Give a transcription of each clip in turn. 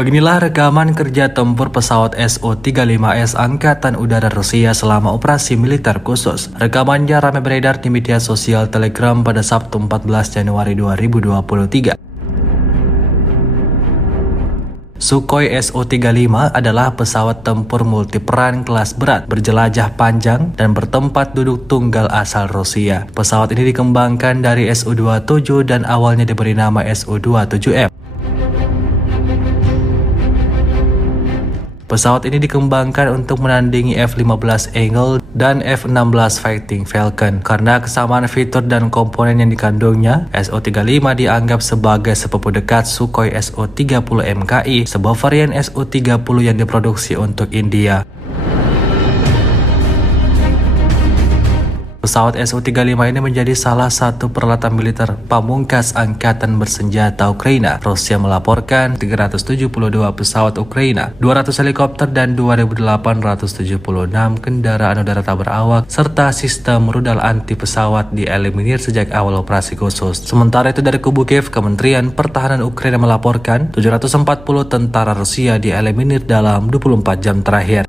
Beginilah rekaman kerja tempur pesawat Su-35S Angkatan Udara Rusia selama operasi militer khusus. Rekamannya ramai beredar di media sosial Telegram pada Sabtu 14 Januari 2023. Sukhoi Su-35 adalah pesawat tempur multiperan kelas berat, berjelajah panjang, dan bertempat duduk tunggal asal Rusia. Pesawat ini dikembangkan dari Su-27 dan awalnya diberi nama Su-27M. Pesawat ini dikembangkan untuk menandingi F-15 Eagle dan F-16 Fighting Falcon. Karena kesamaan fitur dan komponen yang dikandungnya, Su-35 dianggap sebagai sepupu dekat Sukhoi Su-30 MKI, sebuah varian Su-30 yang diproduksi untuk India. Pesawat Su-35 ini menjadi salah satu peralatan militer pamungkas Angkatan Bersenjata Ukraina. Rusia melaporkan 372 pesawat Ukraina, 200 helikopter, dan 2.876 kendaraan udara tak berawak, serta sistem rudal anti pesawat dieliminir sejak awal operasi khusus. Sementara itu dari kubu Kiev, Kementerian Pertahanan Ukraina melaporkan 740 tentara Rusia dieliminir dalam 24 jam terakhir.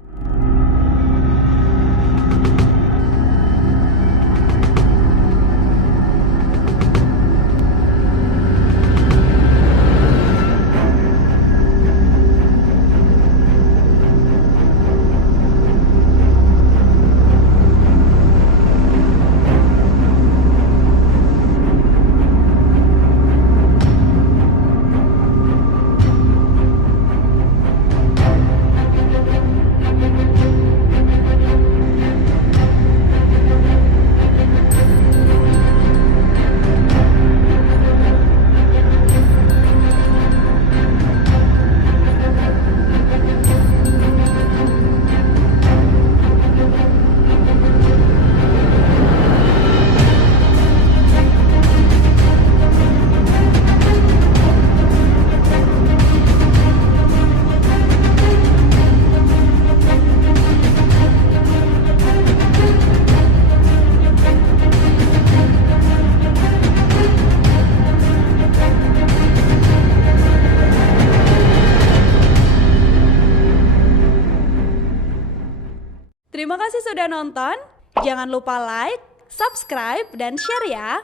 Terima kasih sudah nonton. Jangan lupa like, subscribe, dan share ya.